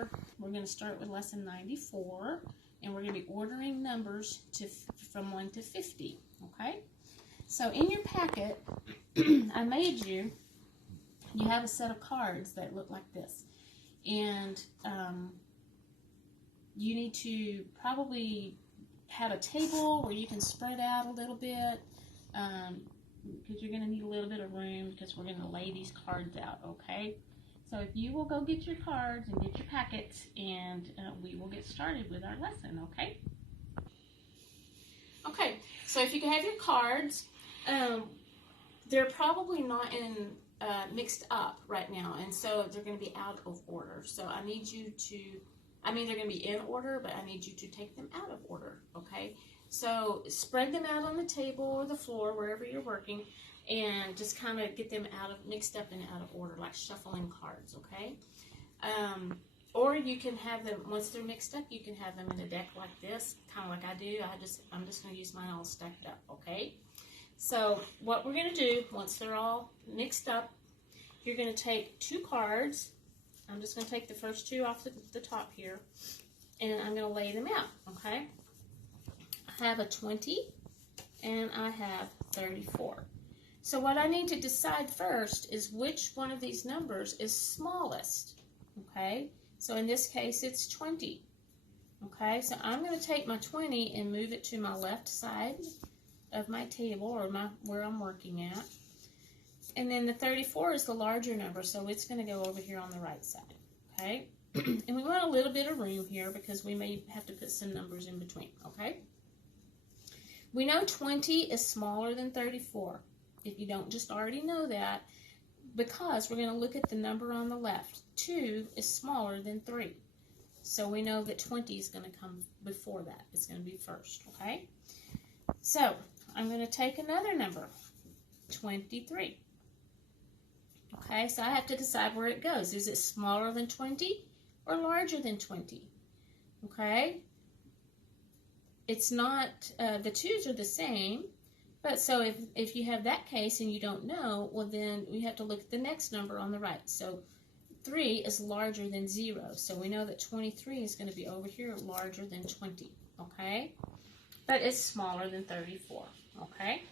here, we're going to start with lesson 94, and we're going to be ordering numbers from 1 to 50, okay? So in your packet, I made you have a set of cards that look like this, and you need to probably have a table where you can spread out a little bit, because you're going to need a little bit of room because we're going to lay these cards out, okay? So if you will go get your cards and get your packets, and we will get started with our lesson, okay? Okay, so if you can have your cards, they're probably not mixed up right now, and so they're going to be out of order. So I need you to, they're going to be in order, but I need you to take them out of order, okay? So spread them out on the table or the floor, wherever you're working, and just kind of get them mixed up and out of order, like shuffling cards, okay? Or you can have them, once they're mixed up, you can have them in a deck like this, kind of like I do. I'm just going to use mine all stacked up, okay? So what we're going to do, once they're all mixed up, you're going to take 2 cards. I'm just going to take the first 2 off the top here, and I'm going to lay them out, okay? I have a 20, and I have 34. So what I need to decide first is which one of these numbers is smallest, okay? So in this case, it's 20, okay? So I'm going to take my 20 and move it to my left side of my table, or where I'm working at. And then the 34 is the larger number, so it's going to go over here on the right side, okay? And we want a little bit of room here because we may have to put some numbers in between, okay? We know 20 is smaller than 34. If you don't just already know that, because we're going to look at the number on the left. 2 is smaller than 3. So we know that 20 is going to come before that. It's going to be first, okay? So I'm going to take another number, 23. Okay, so I have to decide where it goes. Is it smaller than 20 or larger than 20? Okay? It's not, the 2's are the same, but so if you have that case and you don't know, well then we have to look at the next number on the right. So 3 is larger than 0, so we know that 23 is going to be over here larger than 20, okay? But it's smaller than 34, okay?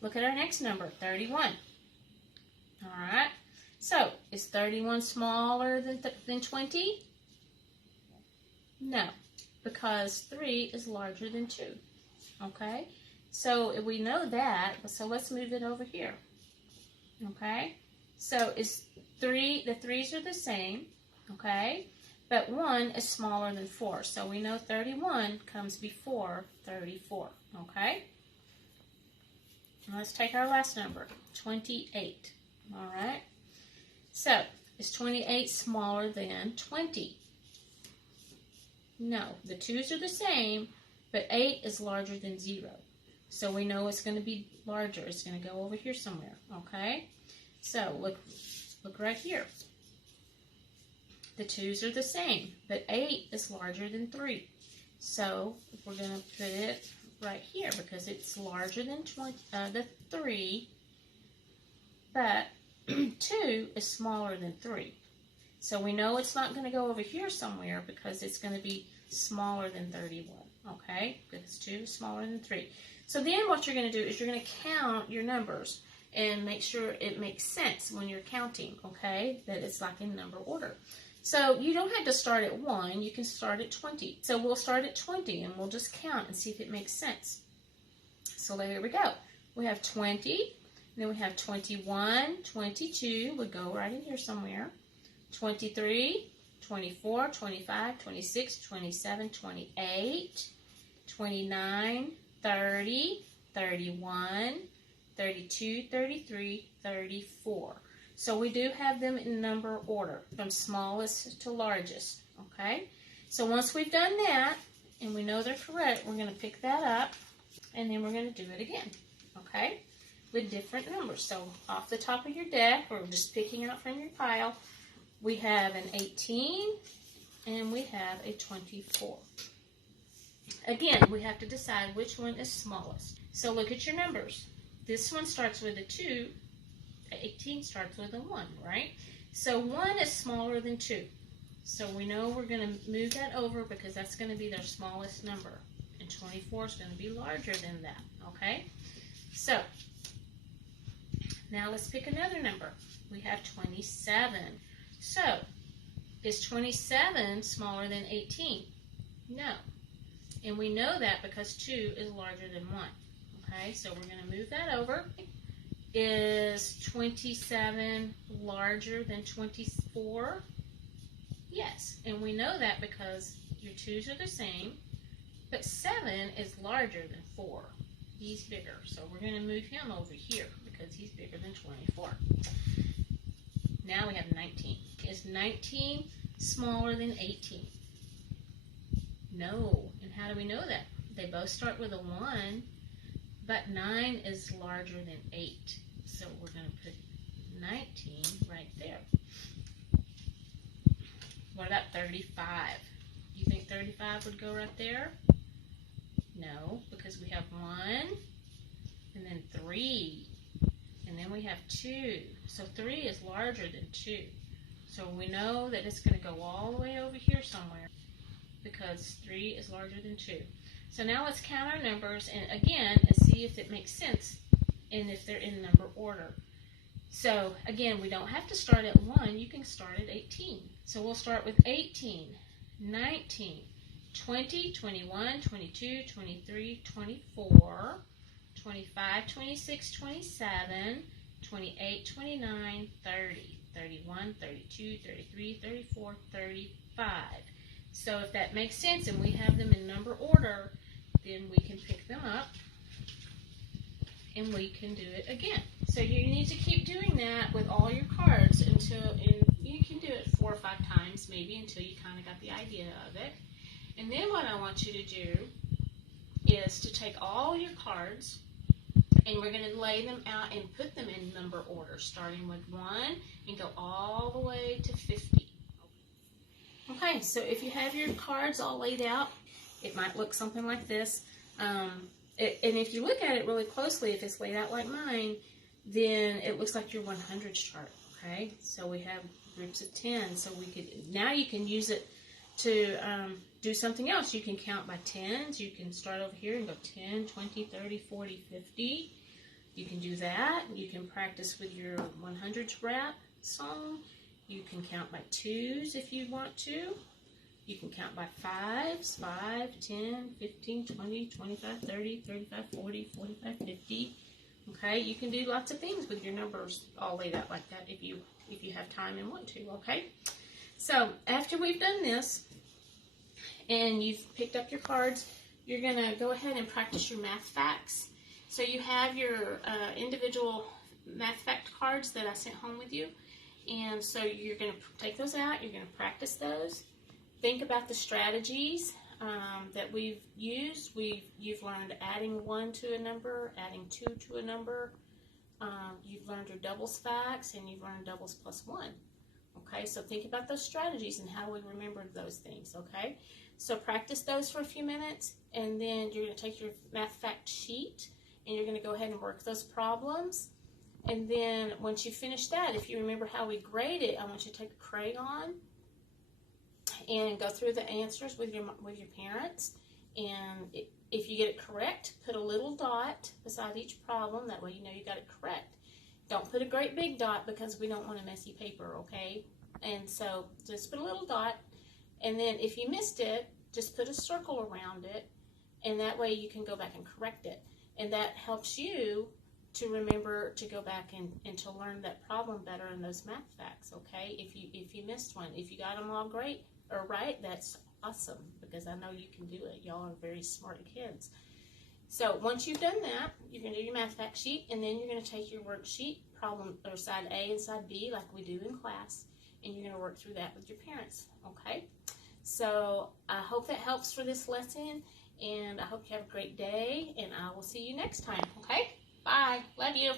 Look at our next number, 31. All right, so is 31 smaller than 20? No, because 3 is larger than 2, okay? So we know that, so let's move it over here, okay? So is the 3's are the same, okay? But 1 is smaller than 4, so we know 31 comes before 34, okay? Now let's take our last number, 28. All right, so is 28 smaller than 20? No, the 2's are the same, but 8 is larger than 0. So we know it's going to be larger. It's going to go over here somewhere, okay? So look right here. The 2's are the same, but 8 is larger than 3. So we're going to put it right here because it's larger than the 3, but 2 is smaller than 3. So we know it's not going to go over here somewhere because it's going to be smaller than 31, okay? Because 2 is smaller than 3. So then what you're going to do is you're going to count your numbers and make sure it makes sense when you're counting, okay? That it's like in number order. So you don't have to start at 1, you can start at 20. So we'll start at 20 and we'll just count and see if it makes sense. So there we go. We have 20. Then we have 21, 22, would go right in here somewhere. 23, 24, 25, 26, 27, 28, 29, 30, 31, 32, 33, 34. So we do have them in number order, from smallest to largest, okay? So once we've done that, and we know they're correct, we're going to pick that up, and then we're going to do it again, okay? With different numbers. So off the top of your deck, or just picking out from your pile, we have an 18 and we have a 24. Again, we have to decide which one is smallest. So look at your numbers. This one starts with a 2, 18 starts with a 1, right? So 1 is smaller than 2. So we know we're going to move that over because that's going to be their smallest number. And 24 is going to be larger than that, okay? So now let's pick another number. We have 27. So is 27 smaller than 18? No. And we know that because 2 is larger than 1. Okay, so we're going to move that over. Is 27 larger than 24? Yes, and we know that because your 2's are the same, but 7 is larger than 4. He's bigger, so we're going to move him over here because he's bigger than 24. Now we have 19. Is 19 smaller than 18? No. And how do we know that? They both start with a 1, but 9 is larger than 8. So we're going to put 19 right there. What about 35? Do you think 35 would go right there? No, because we have 1, and then 3, and then we have 2. So 3 is larger than 2. So we know that it's going to go all the way over here somewhere because 3 is larger than 2. So now let's count our numbers and again and see if it makes sense and if they're in number order. So again, we don't have to start at 1. You can start at 18. So we'll start with 18, 19, 20, 21, 22, 23, 24, 25, 26, 27, 28, 29, 30, 31, 32, 33, 34, 35. So if that makes sense and we have them in number order, then we can pick them up and we can do it again. So you need to keep doing that with all your cards until, and you can do it 4 or 5 times maybe until you kind of got the idea of it. And then what I want you to do is to take all your cards and we're going to lay them out and put them in number order, starting with 1 and go all the way to 50. Okay, so if you have your cards all laid out, it might look something like this. And if you look at it really closely, if it's laid out like mine, then it looks like your 100s chart, okay? So we have groups of 10, so we could, now you can use it to do something else. You can count by 10s. You can start over here and go 10, 20, 30, 40, 50. You can do that. You can practice with your 100s rap song. You can count by 2s if you want to. You can count by 5s, 5, 10, 15, 20, 25, 30, 35, 40, 45, 50. Okay, you can do lots of things with your numbers all laid out like that if you have time and want to, okay? So after we've done this and you've picked up your cards, you're going to go ahead and practice your math facts. So you have your individual math fact cards that I sent home with you. And so you're going to take those out. You're going to practice those. Think about the strategies that we've used. You've learned adding 1 to a number, adding 2 to a number. You've learned your doubles facts, and you've learned doubles plus 1. Okay, so think about those strategies and how we remember those things, okay? So practice those for a few minutes, and then you're going to take your math fact sheet, and you're going to go ahead and work those problems. And then once you finish that, if you remember how we grade it, I want you to take a crayon and go through the answers with your parents. And if you get it correct, put a little dot beside each problem. That way you know you got it correct. Don't put a great big dot because we don't want a messy paper, okay? And so just put a little dot. And then if you missed it, just put a circle around it. And that way you can go back and correct it. And that helps you to remember to go back and to learn that problem better in those math facts, okay? If you missed one, if you got them all great or right, that's awesome because I know you can do it. Y'all are very smart kids. So once you've done that, you're going to do your math fact sheet, and then you're going to take your worksheet problem or side A and side B like we do in class, and you're going to work through that with your parents, okay? So I hope that helps for this lesson, and I hope you have a great day, and I will see you next time, okay? Bye. Love you.